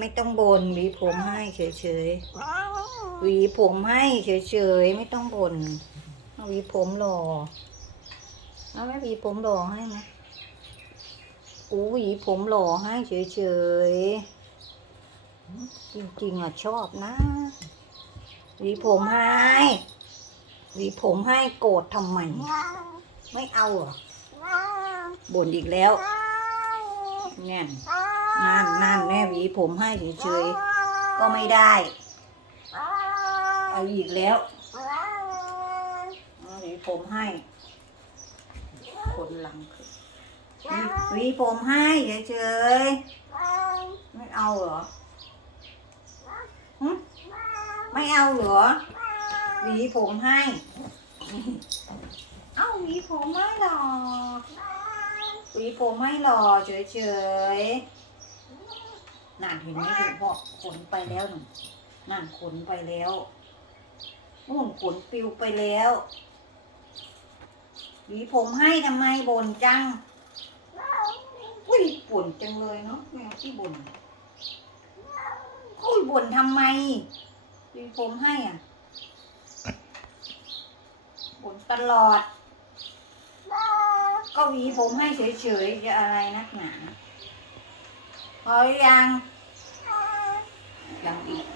ไม่ต้องบ่นหวีผมให้เฉยๆหวีผมให้เฉยๆไม่ต้องบ่นเอาหวีผมหล่อเอาไหมหวีผมหล่อให้ไหมกูหวีผมหล่อให้เฉยๆจริงๆอะชอบนะหวีผมให้หวีผมให้โกรธทำไมไม่เอาเหรอบ่นอีกแล้วเนี่ย นั่นนั่นแม่หวีผมให้เฉยๆก็ไม่ได้ เอาอีกแล้วเอาหวีผมให้คนหลังคือหวีหวีผมให้เฉยๆไม่เอาเหรอหึไม่เอาเหรอหวีผมให้ เอาหวีผมไม่หรอกหวีผมไม่หล่อเฉยๆ นั่นเห็นไหมถูกบอกขนไปแล้วหนึ่งนั่นขนไปแล้วนู่นขนปิวไปแล้วหวีผมให้ทำไมบ่นจังอุ้ยบ่นจังเลยเนาะแมวที่บ่นอุ้ยบ่นทำไมหวีผมให้อะบ่นตลอด ก็หวีผมให้เฉยๆจะอะไรนักหนา พอหรือยัง ยังอีก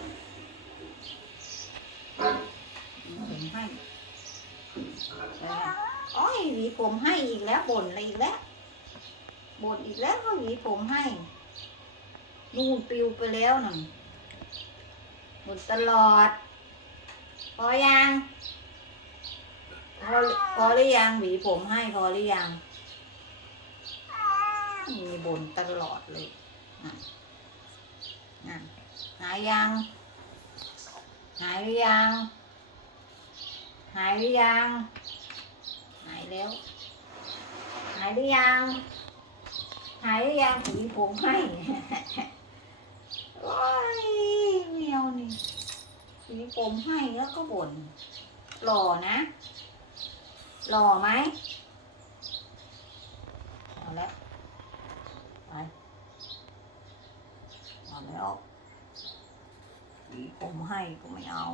ผมให้โอ้ยหวีผมให้อีกแล้วบ่นอะไรอีกแล้วบ่นอีกแล้วก็หวีผมให้นู่นปิวไปแล้วน่ะบ่นตลอด พอยังพอพอหรือยังหวีผมให้พอหรือยังมีบ่นตลอดเลยนั่นนั่น หายยัง หายหรือยัง หายหรือยัง หายแล้ว หายหรือยัง หายหรือยังหวีผมให้โอ้ยแมวนี่หวีผมให้แล้วก็บ่น หล่อนะ หล่อไหมเอาล้วไป แล้วหวีผมให้ก็ไม่เอา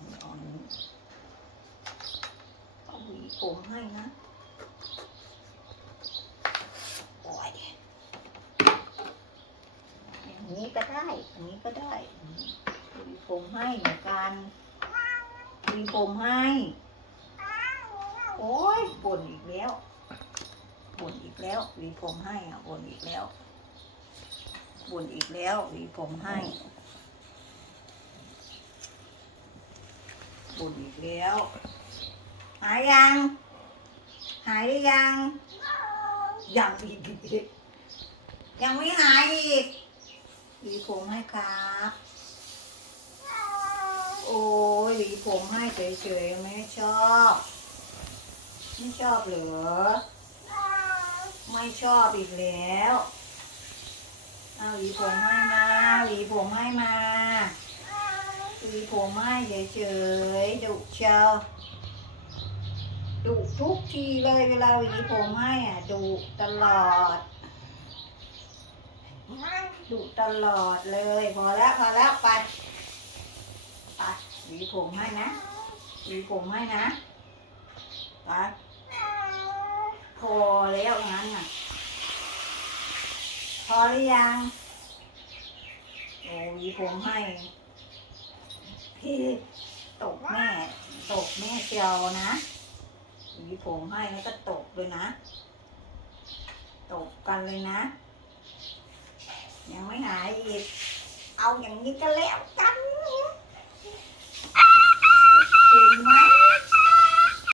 ไม่เอานี้เอาหวีผมให้นะปล่อยอย่างนี้ก็ได้อย่างนี้ก็ได้หวีผมให้เหมือนกันมีผมให้ โอ้ยบ่นอีกแล้ว บ่นอีก แล้วหวีผมให้อะบ่นอีกแล้วบ่นอีกแล้วหวีผมให้บ่นอีกแล้ว หายยัง หายหรือยัง ยังอีกยังไม่หายอีกหวีผมให้ครับ โอ้ยหวีผมให้เฉยๆไม่ชอบ ไม่ชอบเหรอ ไม่ชอบอีกแล้วเอาหวีผมให้มาหวีผมให้มาหวีผมให้เฉยๆดุเชียวดุทุกทีเลยเวลาหวีผมให้อะดุตลอดดุตลอดเลย พอแล้วพอแล้วไปไปหวีผมให้นะหวีผมให้นะไป พอแล้วงั้นน่ะ พอหรือยัง โอ้หวีผมให้ พี่ตกแม่ ตกแม่เจียวนะหวีผมให้แล้วก็ตกเลยนะ ตกกันเลยนะ ยังไม่หายอีก เอาอย่างนี้ก็แล้วกันเห็นไหม